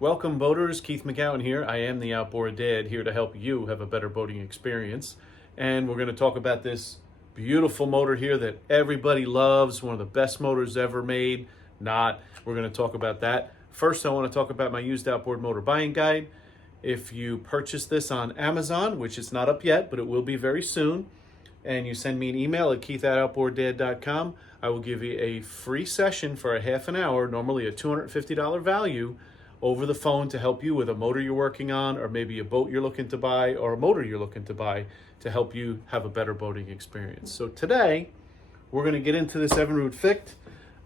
Welcome boaters, Keith McGowan here. I am the Outboard Dad, here to help you have a better boating experience. And we're going to talk about this beautiful motor here that everybody loves, one of the best motors ever made. We're going to talk about that. First, I want to talk about my used outboard motor buying guide. If you purchase this on Amazon, which is not up yet, but it will be very soon, and you send me an email at keith@outboarddad.com, I will give you a free session for a half an hour, normally a $250 value, over the phone to help you with a motor you're working on, or maybe a boat you're looking to buy, or a motor you're looking to buy to help you have a better boating experience. So today, we're going to get into this Evinrude Ficht.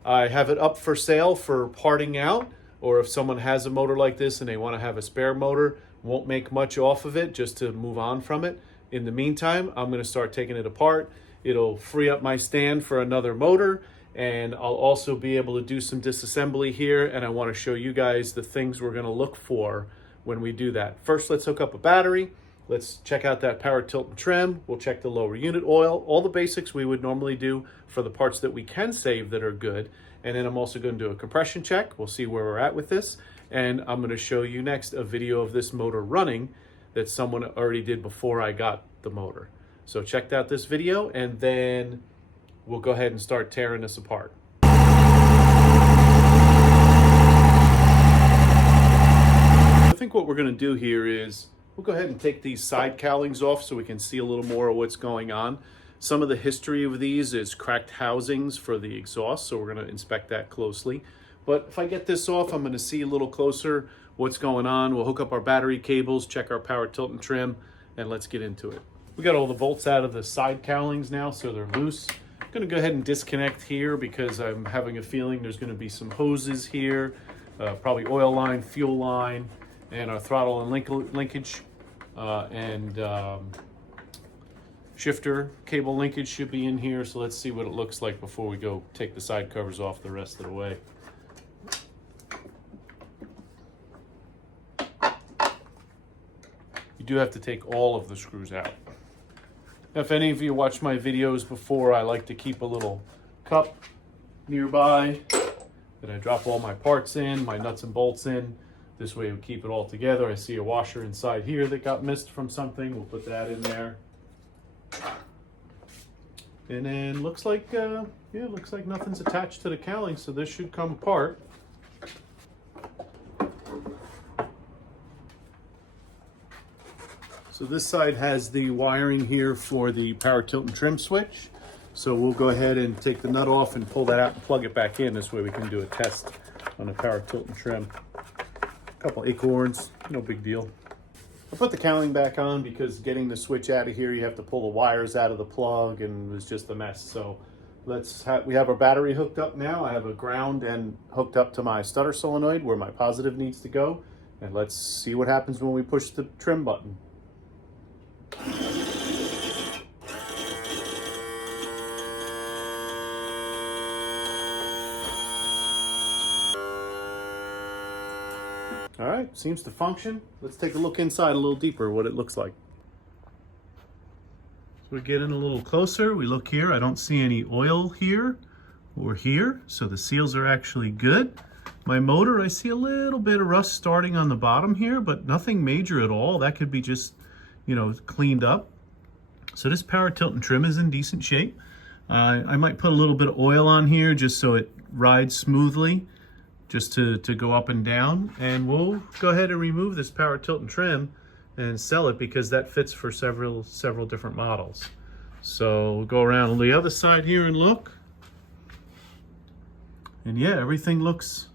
I have it up for sale for parting out, or if someone has a motor like this and they want to have a spare motor, won't make much off of it just to move on from it. In the meantime, I'm going to start taking it apart. It'll free up my stand for another motor, and I'll also be able to do some disassembly here, and I want to show you guys the things we're going to look for when we do that. First, let's hook up a battery. Let's check out that power tilt and trim. We'll check the lower unit oil, all the basics we would normally do for the parts that we can save that are good. And then I'm also going to do a compression check. We'll see where we're at with this. And I'm going to show you next a video of this motor running that someone already did before I got the motor. So check out this video, and then we'll go ahead and start tearing this apart. I think what we're going to do here is we'll go ahead and take these side cowlings off so we can see a little more of what's going on. Some of the history of these is cracked housings for the exhaust, so we're going to inspect that closely. But if I get this off, I'm going to see a little closer what's going on. We'll hook up our battery cables, check our power tilt and trim, and let's get into it. We got all the bolts out of the side cowlings now, so they're loose. I'm going to go ahead and disconnect here because I'm having a feeling there's going to be some hoses here, probably oil line, fuel line, and our throttle and linkage and shifter cable linkage should be in here. So let's see what it looks like before we go take the side covers off the rest of the way. You do have to take all of the screws out. If any of you watched my videos before, I like to keep a little cup nearby that I drop all my parts in, my nuts and bolts in. This way we keep it all together. I see a washer inside here that got missed from something. We'll put that in there. And then looks like nothing's attached to the cowling, so this should come apart. So this side has the wiring here for the power tilt and trim switch. So we'll go ahead and take the nut off and pull that out and plug it back in. This way we can do a test on the power tilt and trim. A couple acorns, no big deal. I put the cowling back on because getting the switch out of here, you have to pull the wires out of the plug, and it was just a mess. So we have our battery hooked up now. I have a ground and hooked up to my stutter solenoid where my positive needs to go. And let's see what happens when we push the trim button. All right, seems to function. Let's take a look inside a little deeper, what it looks like. So we get in a little closer. We look here. I don't see any oil here or here, so the seals are actually good. My motor, I see a little bit of rust starting on the bottom here, but nothing major at all. That could be just, cleaned up. So this power tilt and trim is in decent shape. I might put a little bit of oil on here just so it rides smoothly, just to go up and down. And we'll go ahead and remove this power tilt and trim and sell it because that fits for several different models. So we'll go around on the other side here and look. And yeah, everything looks,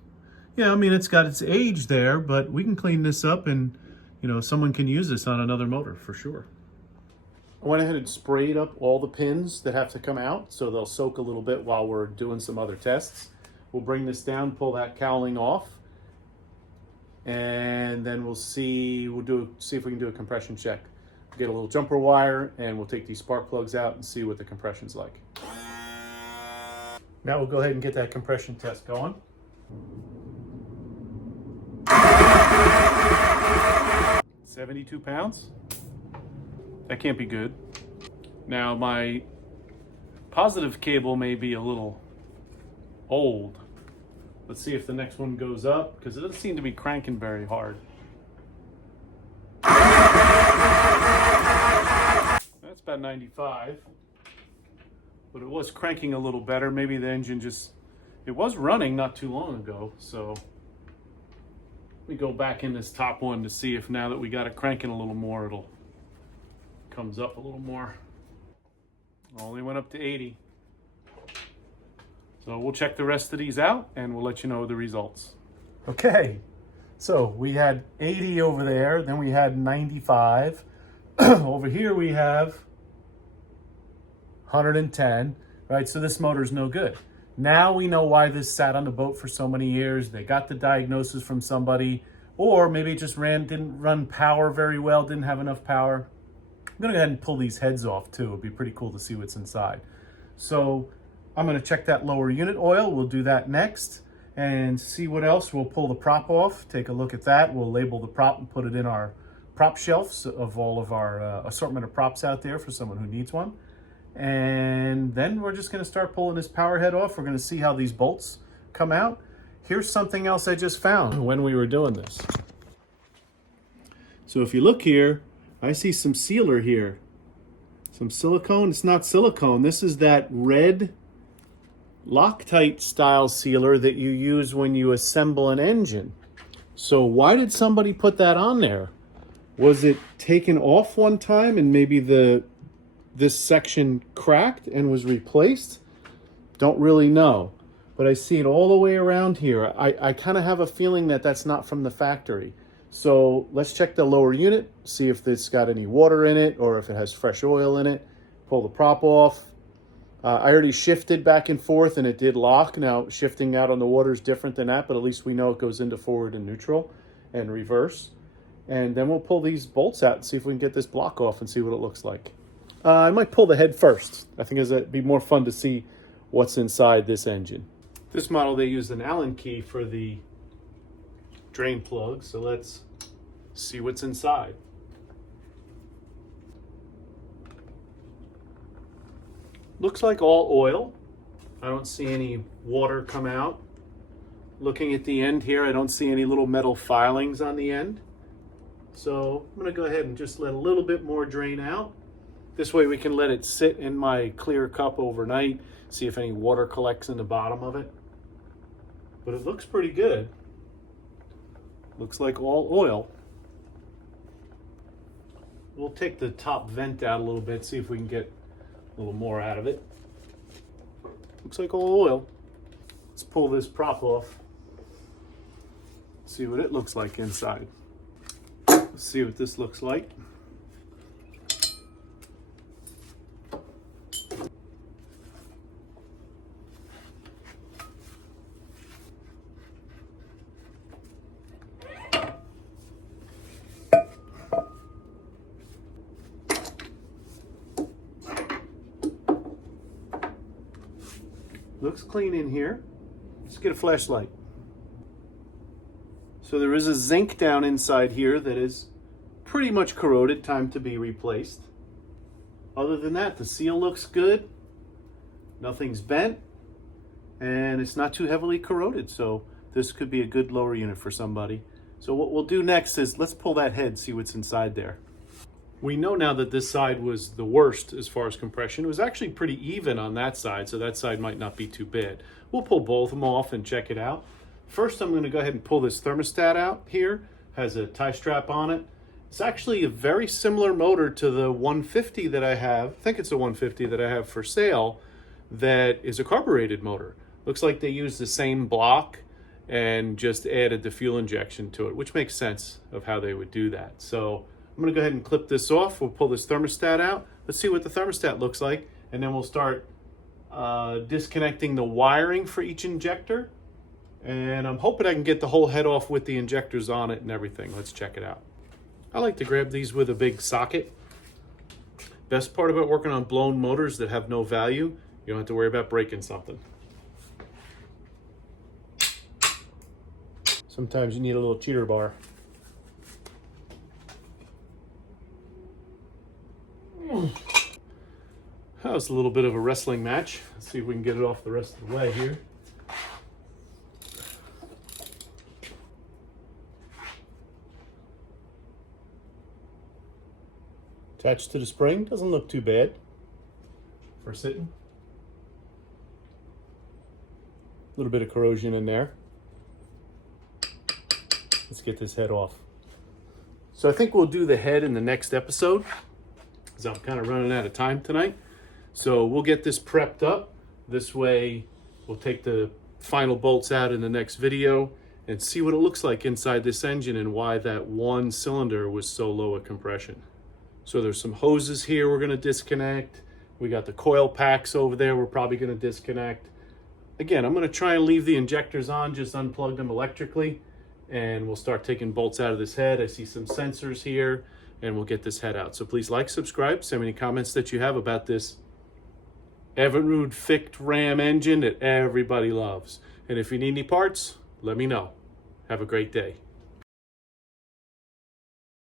it's got its age there, but we can clean this up and someone can use this on another motor for sure. I went ahead and sprayed up all the pins that have to come out so they'll soak a little bit while we're doing some other tests. We'll bring this down, pull that cowling off, and then we'll see if we can do a compression check. Get a little jumper wire, and we'll take these spark plugs out and see what the compression's like. Now we'll go ahead and get that compression test going. 72 pounds. That can't be good. Now my positive cable may be a little old, Let's see if the next one goes up, because it doesn't seem to be cranking very hard. That's about 95. But it was cranking a little better. Maybe the engine just, it was running not too long ago. So let me go back in this top one to see if now that we got it cranking a little more, it'll comes up a little more. Only went up to 80. So we'll check the rest of these out and we'll let you know the results. Okay, so we had 80 over there, then we had 95. Over here we have 110, right? So this motor's no good. Now we know why this sat on the boat for so many years. They got the diagnosis from somebody, or maybe it just didn't run power very well, didn't have enough power. I'm gonna go ahead and pull these heads off too. It'd be pretty cool to see what's inside. So I'm gonna check that lower unit oil. We'll do that next and see what else. We'll pull the prop off, take a look at that. We'll label the prop and put it in our prop shelves of all of our assortment of props out there for someone who needs one. And then we're just gonna start pulling this power head off. We're gonna see how these bolts come out. Here's something else I just found when we were doing this. So if you look here, I see some sealer here. Some silicone. It's not silicone. This is that red Loctite style sealer that you use when you assemble an engine. So why did somebody put that on there? Was it taken off one time and maybe this section cracked and was replaced? Don't really know, but I see it all the way around here. I kind of have a feeling that that's not from the factory. So let's check the lower unit, see if it's got any water in it or if it has fresh oil in it. Pull the prop off. I already shifted back and forth and it did lock. Now shifting out on the water is different than that, but at least we know it goes into forward and neutral and reverse. And then we'll pull these bolts out and see if we can get this block off and see what it looks like. I might pull the head first. I think it'd be more fun to see what's inside this engine. This model, they used an Allen key for the drain plug, so let's see what's inside. Looks like all oil. I don't see any water come out. Looking at the end here, I don't see any little metal filings on the end. So I'm gonna go ahead and just let a little bit more drain out. This way we can let it sit in my clear cup overnight, see if any water collects in the bottom of it. But it looks pretty good. Looks like all oil. We'll take the top vent out a little bit, see if we can get a little more out of it. Looks like all oil. Let's pull this prop off. See what it looks like inside. Let's see what this looks like. Looks clean in here. Let's get a flashlight. So there is a zinc down inside here that is pretty much corroded, time to be replaced. Other than that, the seal looks good. Nothing's bent and it's not too heavily corroded. So this could be a good lower unit for somebody. So what we'll do next is let's pull that head, see what's inside there. We know now that this side was the worst as far as compression. It was actually pretty even on that side, so that side might not be too bad. We'll pull both of them off and check it out. First, I'm gonna go ahead and pull this thermostat out here. Has a tie strap on it. It's actually a very similar motor to the 150 that I have. I think it's a 150 that I have for sale that is a carbureted motor. Looks like they used the same block and just added the fuel injection to it, which makes sense of how they would do that. So I'm gonna go ahead and clip this off. We'll pull this thermostat out. Let's see what the thermostat looks like. And then we'll start disconnecting the wiring for each injector. And I'm hoping I can get the whole head off with the injectors on it and everything. Let's check it out. I like to grab these with a big socket. Best part about working on blown motors that have no value, you don't have to worry about breaking something. Sometimes you need a little cheater bar. That was a little bit of a wrestling match. Let's see if we can get it off the rest of the way here. Attached to the spring, doesn't look too bad for sitting. A little bit of corrosion in there. Let's get this head off. So I think we'll do the head in the next episode, because I'm kind of running out of time tonight. So we'll get this prepped up. This way we'll take the final bolts out in the next video and see what it looks like inside this engine and why that one cylinder was so low a compression. So there's some hoses here we're going to disconnect. We got the coil packs over there we're probably going to disconnect. Again, I'm going to try and leave the injectors on, just unplug them electrically, and we'll start taking bolts out of this head. I see some sensors here, and we'll get this head out. So please like, subscribe, send me any comments that you have about this Evinrude Ficht Ram engine that everybody loves. And if you need any parts, let me know. Have a great day.